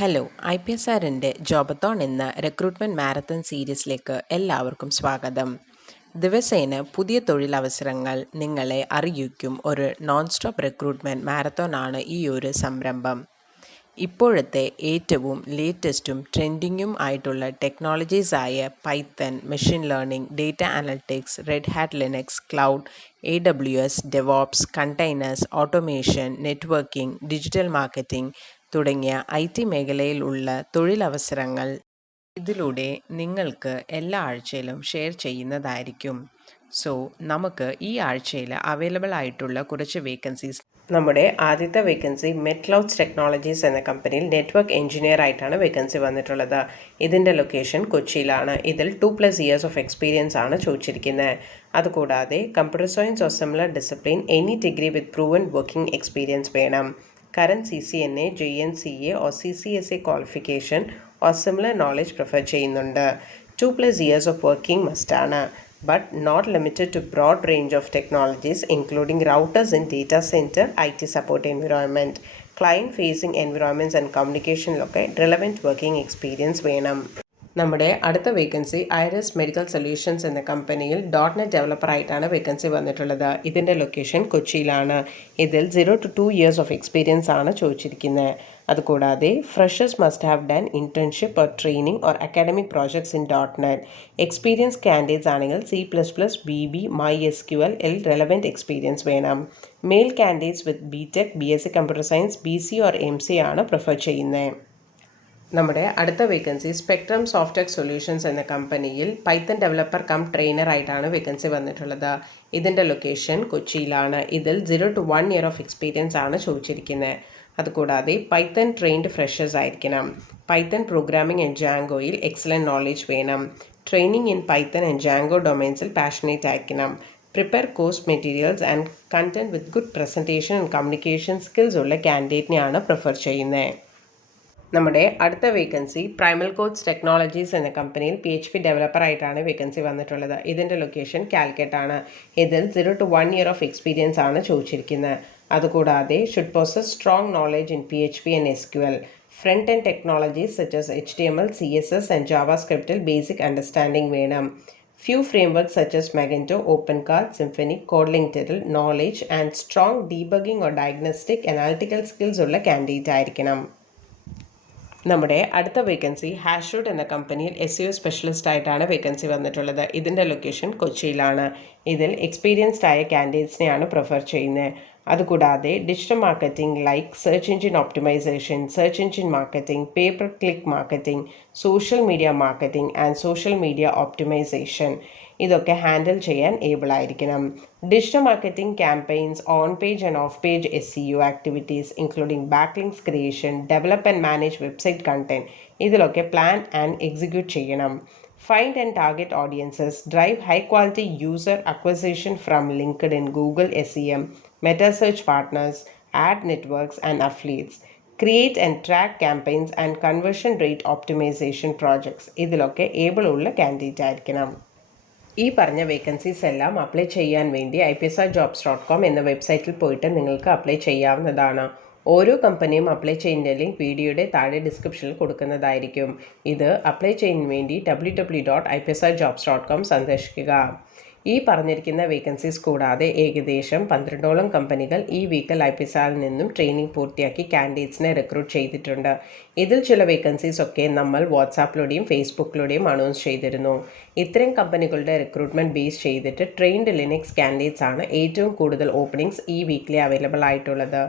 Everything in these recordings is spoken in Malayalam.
ഹലോ IPSRൻ്റെ ജോബത്തോൺ എന്ന റിക്രൂട്ട്മെൻറ്റ് മാരത്തൺ സീരീസിലേക്ക് എല്ലാവർക്കും സ്വാഗതം. ദിവസേന പുതിയ തൊഴിലവസരങ്ങൾ നിങ്ങളെ അറിയിക്കും ഒരു നോൺ സ്റ്റോപ്പ് റിക്രൂട്ട്മെൻറ്റ് മാരത്തോണാണ് ഈ ഒരു സംരംഭം. ഇപ്പോഴത്തെ ഏറ്റവും ലേറ്റസ്റ്റും ട്രെൻഡിങ്ങും ആയിട്ടുള്ള ടെക്നോളജീസായ Python, machine learning, data analytics, Red Hat Linux, cloud, AWS, DevOps, containers, automation, networking, digital marketing തുടങ്ങിയ IT മേഖലയിലുള്ള തൊഴിലവസരങ്ങൾ ഇതിലൂടെ നിങ്ങൾക്ക് എല്ലാ ആഴ്ചയിലും ഷെയർ ചെയ്യുന്നതായിരിക്കും. സോ നമുക്ക് ഈ ആഴ്ചയിൽ അവൈലബിൾ ആയിട്ടുള്ള കുറച്ച് വേക്കൻസീസ്. നമ്മുടെ ആദ്യത്തെ വേക്കൻസി മെറ്റ്ലൗഡ്സ് ടെക്നോളജീസ് എന്ന കമ്പനിയിൽ നെറ്റ്വർക്ക് എഞ്ചിനീയർ ആയിട്ടാണ് വേക്കൻസി വന്നിട്ടുള്ളത്. ഇതിൻ്റെ ലൊക്കേഷൻ കൊച്ചിയിലാണ്. ഇതിൽ 2+ years ഓഫ് എക്സ്പീരിയൻസ് ആണ് ചോദിച്ചിരിക്കുന്നത്. അതുകൂടാതെ computer science or similar discipline, any degree with proven working experience വേണം. Current CCNA, JNCA or CCSA qualification or similar knowledge prefer ചെയ്യുന്നുണ്ട്. 2+ years ഓഫ് വർക്കിംഗ് മസ്റ്റാണ്. But not limited to broad range of technologies including routers in data center, IT support environment, client-facing environments and communication-ലൊക്കെ relevant working experience വേണം. നമ്മുടെ അടുത്ത വേക്കൻസി ഐറിസ് മെഡിക്കൽ സൊല്യൂഷൻസ് എന്ന കമ്പനിയിൽ .NET ഡെവലപ്പർ ആയിട്ടാണ് വേക്കൻസി വന്നിട്ടുള്ളത്. ഇതിൻ്റെ ലൊക്കേഷൻ കൊച്ചിയിലാണ്. ഇതിൽ 0 to 2 years ഓഫ് എക്സ്പീരിയൻസ് ആണ് ചോദിച്ചിരിക്കുന്നത്. അതുകൂടാതെ freshers must have done internship or training or academic projects in .NET. Experience candidates ആണെങ്കിൽ C++, BB, MySQL relevant experience വേണം. Male candidates with BTech, BSc computer science, BC or MC ആണ് പ്രിഫർ ചെയ്യുന്നത്. നമ്മുടെ അടുത്ത വേക്കൻസി സ്പെക്ട്രം സോഫ്റ്റ്വെയർ സൊല്യൂഷൻസ് എന്ന കമ്പനിയിൽ പൈത്തൺ ഡെവലപ്പർ കം ട്രെയിനർ ആയിട്ടാണ് വേക്കൻസി വന്നിട്ടുള്ളത്. ഇതിൻ്റെ ലൊക്കേഷൻ കൊച്ചിയിലാണ്. ഇതിൽ 0 to 1 year ഓഫ് എക്സ്പീരിയൻസ് ആണ് ചോദിച്ചിരിക്കുന്നത്. അതുകൂടാതെ പൈത്തൺ ട്രെയിൻഡ് ഫ്രഷേഴ്സ് ആയിരിക്കണം. പൈത്തൺ പ്രോഗ്രാമിംഗ് ആൻഡ് ജാങ്കോയിൽ എക്സലൻറ്റ് നോളേജ് വേണം. Training in Python and Django ഡൊമൈൻസിൽ പാഷനേറ്റ് ആയിരിക്കണം. Prepare course materials and content with good presentation and communication skills ഉള്ള കാൻഡിഡേറ്റിനെയാണ് പ്രിഫർ ചെയ്യുന്നത്. നമ്മുടെ അടുത്ത വേക്കൻസി പ്രൈമൽ കോഡ്സ് ടെക്നോളജീസ് എന്ന കമ്പനിയിൽ PHP ഡെവലപ്പർ ആയിട്ടാണ് വേക്കൻസി വന്നിട്ടുള്ളത്. ഇതിൻ്റെ ലൊക്കേഷൻ കാലിക്കറ്റാണ്. ഇതിൽ 0 to 1 year ഓഫ് എക്സ്പീരിയൻസ് ആണ് ചോദിച്ചിരിക്കുന്നത്. അതുകൂടാതെ should possess strong knowledge in PHP and SQL. Front end technologies such as HTML, CSS and JavaScriptൽ ബേസിക് അണ്ടർസ്റ്റാൻഡിംഗ് വേണം. Few frameworks such as Magento, OpenCart, Symfony, Kotlin Turtle, knowledge and strong debugging or diagnostic analytical skills ഉള്ള കാൻഡിഡേറ്റ് ആയിരിക്കണം. നമ്മുടെ അടുത്ത വേക്കൻസി ഹാഷ്റൂട്ട് എന്ന കമ്പനിയിൽ SEO സ്പെഷ്യലിസ്റ്റ് ആയിട്ടാണ് വേക്കൻസി വന്നിട്ടുള്ളത്. ഇതിൻ്റെ ലൊക്കേഷൻ കൊച്ചിയിലാണ്. ഇതിൽ എക്സ്പീരിയൻസ്ഡ് ആയ കാൻഡിഡേറ്റ്സിനെയാണ് പ്രിഫർ ചെയ്യുന്നത്. അതുകൂടാതെ digital marketing like search engine optimisation, search engine marketing, pay per click marketing, social media marketing and social media optimisation ഇതൊക്കെ ഹാൻഡിൽ ചെയ്യാൻ ഏബിൾ ആയിരിക്കണം. Digital marketing campaigns, on page and off page SEO activities including backlinks creation, develop and manage website content ഇതിലൊക്കെ പ്ലാൻ ആൻഡ് എക്സിക്യൂട്ട് ചെയ്യണം. Find and target audiences, drive high quality user acquisition from LinkedIn, Google SEM, meta search partners, ad networks and affiliates. Create and track campaigns and conversion rate optimization projects. ഇതിലൊക്കെ ഏബിൾ ഉള്ള കാൻഡിഡേറ്റ് ആയിരിക്കണം. ഈ പറഞ്ഞ വേക്കൻസീസ് എല്ലാം അപ്ലൈ ചെയ്യാൻ വേണ്ടി IPSRjobs.com എന്ന വെബ്സൈറ്റിൽ പോയിട്ട് നിങ്ങൾക്ക് അപ്ലൈ ചെയ്യാവുന്നതാണ്. ഓരോ കമ്പനിയും അപ്ലൈ ചെയ്യുന്ന ലിങ്ക് വീഡിയോയുടെ താഴെ ഡിസ്ക്രിപ്ഷനിൽ കൊടുക്കുന്നതായിരിക്കും. ഇത് അപ്ലൈ ചെയ്യാൻ വേണ്ടി www.IPSRjobs.com സന്ദർശിക്കുക. ഈ പറഞ്ഞിരിക്കുന്ന വേക്കൻസീസ് കൂടാതെ ഏകദേശം 12ഓളം കമ്പനികൾ ഈ വീക്കിൽ IPSRൽ നിന്നും ട്രെയിനിങ് പൂർത്തിയാക്കി കാൻഡിഡേറ്റ്സിനെ റിക്രൂട്ട് ചെയ്തിട്ടുണ്ട്. ഇതിൽ ചില വേക്കൻസീസ് ഒക്കെ നമ്മൾ വാട്സാപ്പിലൂടെയും ഫേസ്ബുക്കിലൂടെയും അനൗൺസ് ചെയ്തിരുന്നു. ഇത്തരം കമ്പനികളുടെ റിക്രൂട്ട്മെൻറ്റ് ബേസ് ചെയ്തിട്ട് ട്രെയിൻഡ് ലിനക്സ് കാൻഡിഡേറ്റ്സ് ആണ് ഏറ്റവും കൂടുതൽ ഓപ്പണിങ്സ് ഈ വീക്കിലി അവൈലബിൾ ആയിട്ടുള്ളത്.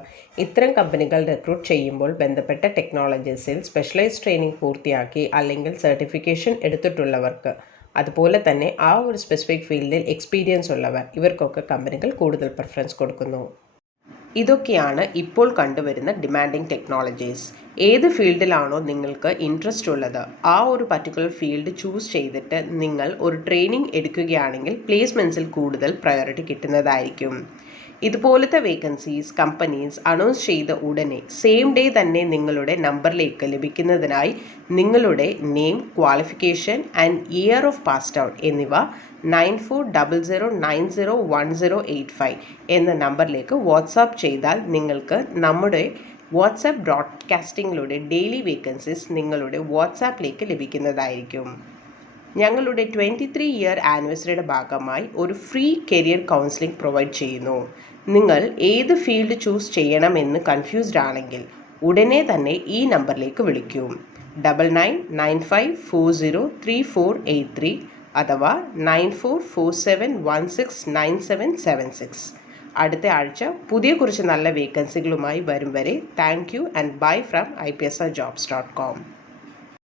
ഇത്തരം കമ്പനികൾ റിക്രൂട്ട് ചെയ്യുമ്പോൾ ബന്ധപ്പെട്ട ടെക്നോളജീസിൽ സ്പെഷ്യലൈസ്ഡ് ട്രെയിനിങ് പൂർത്തിയാക്കി അല്ലെങ്കിൽ സർട്ടിഫിക്കേഷൻ എടുത്തിട്ടുള്ളവർക്ക്, അതുപോലെ തന്നെ ആ ഒരു സ്പെസിഫിക് ഫീൽഡിൽ എക്സ്പീരിയൻസ് ഉള്ളവർ ഇവർക്കൊക്കെ കമ്പനികൾ കൂടുതൽ പ്രിഫറൻസ് കൊടുക്കുന്നു. ഇതൊക്കെയാണ് ഇപ്പോൾ കണ്ടുവരുന്ന ഡിമാൻഡിങ് ടെക്നോളജീസ്. ഏത് ഫീൽഡിലാണോ നിങ്ങൾക്ക് ഇൻട്രസ്റ്റ് ഉള്ളത് ആ ഒരു പർട്ടിക്കുലർ ഫീൽഡ് ചൂസ് ചെയ്തിട്ട് നിങ്ങൾ ഒരു ട്രെയിനിങ് എടുക്കുകയാണെങ്കിൽ പ്ലേസ്മെൻറ്റ്സിൽ കൂടുതൽ പ്രയോറിറ്റി കിട്ടുന്നതായിരിക്കും. ഇതുപോലത്തെ വേക്കൻസീസ് കമ്പനീസ് അനൗൺസ് ചെയ്ത ഉടനെ സെയിം ഡേ തന്നെ നിങ്ങളുടെ നമ്പറിലേക്ക് ലഭിക്കുന്നതിനായി നിങ്ങളുടെ name, qualification and year of passed out എന്നിവ 9400901085 എന്ന നമ്പറിലേക്ക് വാട്സാപ്പ് ചെയ്താൽ നിങ്ങൾക്ക് നമ്മുടെ വാട്സാപ്പ് ബ്രോഡ്കാസ്റ്റിങ്ങിലൂടെ ഡെയിലി വേക്കൻസീസ് നിങ്ങളുടെ വാട്സാപ്പിലേക്ക് ലഭിക്കുന്നതായിരിക്കും. ഞങ്ങളുടെ 23 ഇയർ ആനിവേഴ്സറിയുടെ ഭാഗമായി ഒരു ഫ്രീ കരിയർ കൗൺസിലിംഗ് പ്രൊവൈഡ് ചെയ്യുന്നു. നിങ്ങൾ ഏത് ഫീൽഡ് ചൂസ് ചെയ്യണമെന്ന് കൺഫ്യൂസ്ഡ് ആണെങ്കിൽ ഉടനെ തന്നെ ഈ നമ്പറിലേക്ക് വിളിക്കൂ. 9995403483 അഥവാ 9447169776. അടുത്ത ആഴ്ച പുതിയ കുറച്ച് നല്ല വേക്കൻസികളുമായി വരും വരെ thank you and bye from IPSRjobs.com.